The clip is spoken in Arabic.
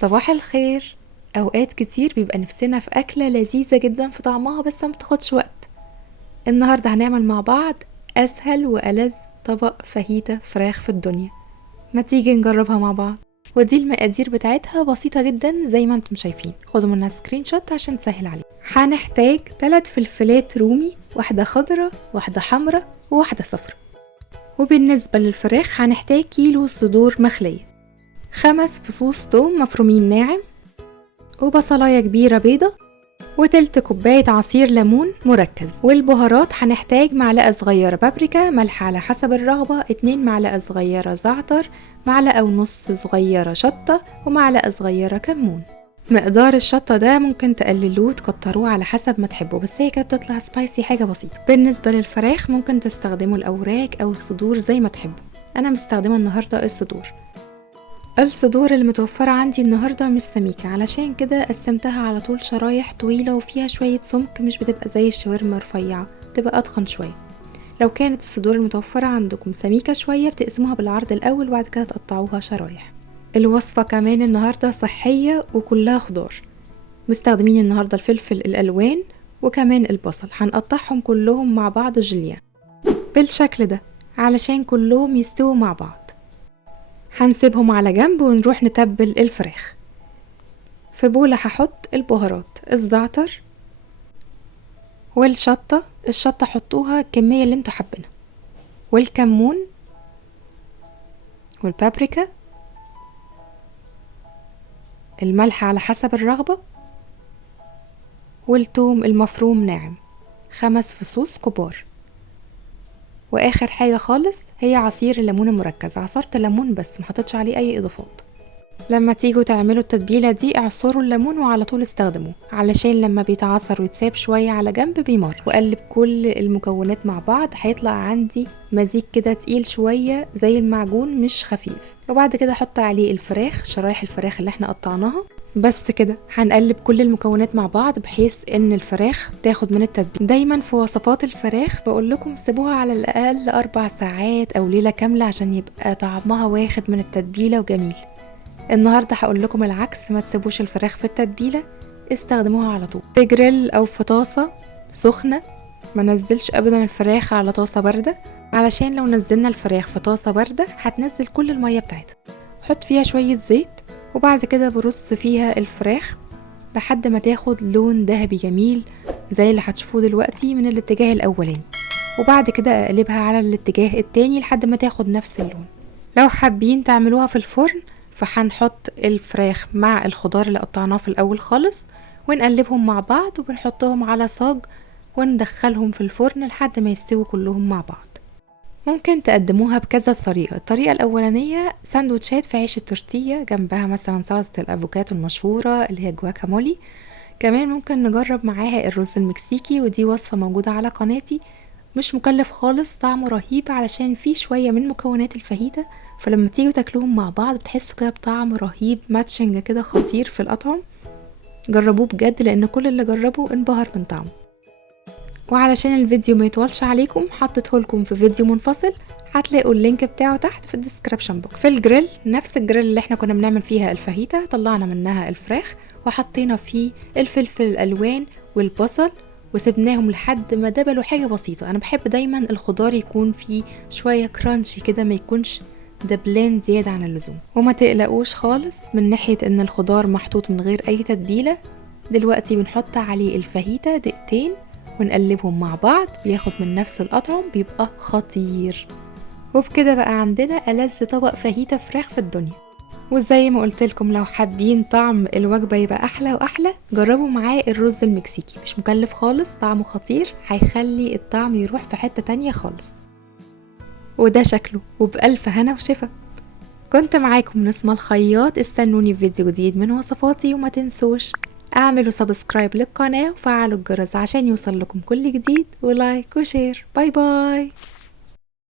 صباح الخير. اوقات كتير بيبقى نفسنا في اكلة لذيذة جدا في طعمها بس ما بتاخدش وقت. النهاردة هنعمل مع بعض اسهل والذ طبق فاهيتا فراخ في الدنيا. ما تيجي نجربها مع بعض. ودي المقادير بتاعتها بسيطة جدا زي ما انتم شايفين، خدوا منها سكرين شوت عشان تسهل عليكم. هنحتاج 3 فلفلات رومي، واحدة خضرة واحدة حمرة وواحدة صفرة. وبالنسبة للفراخ هنحتاج كيلو صدور مخلية، 5 فصوص توم مفرومين ناعم، وبصلاية كبيرة بيضة، وتلت كوباية عصير ليمون مركز. والبهارات هنحتاج معلقة صغيرة بابريكا، ملح على حسب الرغبة، 2 معلقة صغيرة زعتر، معلقة ونص صغيرة شطة، ومعلقة صغيرة كمون. مقدار الشطة ده ممكن تقللوه تكتروه على حسب ما تحبوا، بس هي كانت بتطلع سبايسي حاجة بسيطة. بالنسبة للفراخ ممكن تستخدموا الأوراق أو الصدور زي ما تحبوا. أنا مستخدمة النهاردة الصدور. الصدور اللي متوفرة عندي النهاردة مش سميكة، علشان كده قسمتها على طول شرايح طويلة وفيها شوية سمك، مش بتبقى زي الشاورما رفيعة، بتبقى أتخن شوية. لو كانت الصدور المتوفرة عندكم سميكة شوية بتقسموها بالعرض الأول وبعد كده تقطعوها شرايح. الوصفة كمان النهاردة صحية وكلها خضار. مستخدمين النهاردة الفلفل الألوان وكمان البصل، هنقطعهم كلهم مع بعض جوليان بالشكل ده علشان كلهم يستووا مع بعض. هنسيبهم على جنب ونروح نتبل الفراخ. في بولة هحط البهارات، الزعتر والشطة، الشطة حطوها الكمية اللي انتوا حابينها، والكمون والبابريكا، الملح على حسب الرغبة، والثوم المفروم ناعم 5 فصوص كبار. واخر حاجة خالص هي عصير الليمون المركز، عصرت الليمون بس محطتش عليه اي اضافات. لما تيجوا تعملوا التتبيلة دي اعصروا الليمون وعلى طول استخدموه، علشان لما بيتعصر ويتساب شوية على جنب بيمر. وقلب كل المكونات مع بعض، هيطلع عندي مزيج كده تقيل شوية زي المعجون مش خفيف. وبعد كده احط عليه الفراخ، شرايح الفراخ اللي احنا قطعناها. بس كده هنقلب كل المكونات مع بعض بحيث ان الفراخ تاخد من التتبيله. دايما في وصفات الفراخ بقول لكم سيبوها على الاقل 4 ساعات او ليله كامله عشان يبقى طعمها واخد من التتبيله وجميل. النهارده هقول لكم العكس، ما تسيبوش الفراخ في التتبيله، استخدموها على طول في جريل او في طاسه سخنه. ما نزلش ابدا الفراخ على طاسه بارده، علشان لو نزلنا الفراخ في طاسه بارده هتنزل كل الميه بتاعتها. حط فيها شويه زيت وبعد كده برص فيها الفراخ لحد ما تاخد لون ذهبي جميل زي اللي هتشوفوه دلوقتي من الاتجاه الاولاني، وبعد كده اقلبها على الاتجاه التاني لحد ما تاخد نفس اللون. لو حابين تعملوها في الفرن فهنحط الفراخ مع الخضار اللي قطعناه في الاول خالص ونقلبهم مع بعض وبنحطهم على صاج وندخلهم في الفرن لحد ما يستووا كلهم مع بعض. ممكن تقدموها بكذا طريقة. الطريقة الأولانية ساندوتشات في عيش التورتية، جنبها مثلا سلطة الأفوكاتو المشهورة اللي هي جواكامولي. كمان ممكن نجرب معاها الرز المكسيكي، ودي وصفة موجودة على قناتي، مش مكلف خالص، طعمه رهيب علشان فيه شوية من مكونات الفاهيتا، فلما تيجوا تاكلوهم مع بعض بتحسوا كده بطعم رهيب، ماتشنج كده خطير في الأطعم. جربوه بجد لأن كل اللي جربه انبهر من طعمه. وعلشان الفيديو ما يطولش عليكم حطيته لكم في فيديو منفصل، هتلاقوا اللينك بتاعه تحت في الديسكريبشن بوكس. في الجريل، نفس الجريل اللي احنا كنا بنعمل فيها الفاهيتا، طلعنا منها الفراخ وحطينا فيه الفلفل الالوان والبصل وسبناهم لحد ما دبلوا حاجه بسيطه. انا بحب دايما الخضار يكون فيه شويه كرانشي كده، ما يكونش دبلان زياده عن اللزوم. وما تقلقوش خالص من ناحيه ان الخضار محطوط من غير اي تتبيله. دلوقتي بنحط عليه الفاهيتا دقيقتين ونقلبهم مع بعض، بياخد من نفس الأطعم، بيبقى خطير. وبكده بقى عندنا ألذ طبق فاهيتا فراخ في الدنيا. وزي ما قلتلكم لو حابين طعم الوجبة يبقى أحلى وأحلى، جربوا معاه الرز المكسيكي، مش مكلف خالص، طعمه خطير، هيخلي الطعم يروح في حتة تانية خالص. وده شكله، وبألف هنا وشفا. كنت معاكم نسمة الخياط، استنوني في فيديو جديد من وصفاتي، وما تنسوش اعملوا سبسكرايب للقناة وفعلوا الجرس عشان يوصل لكم كل جديد، ولايك وشير. باي باي.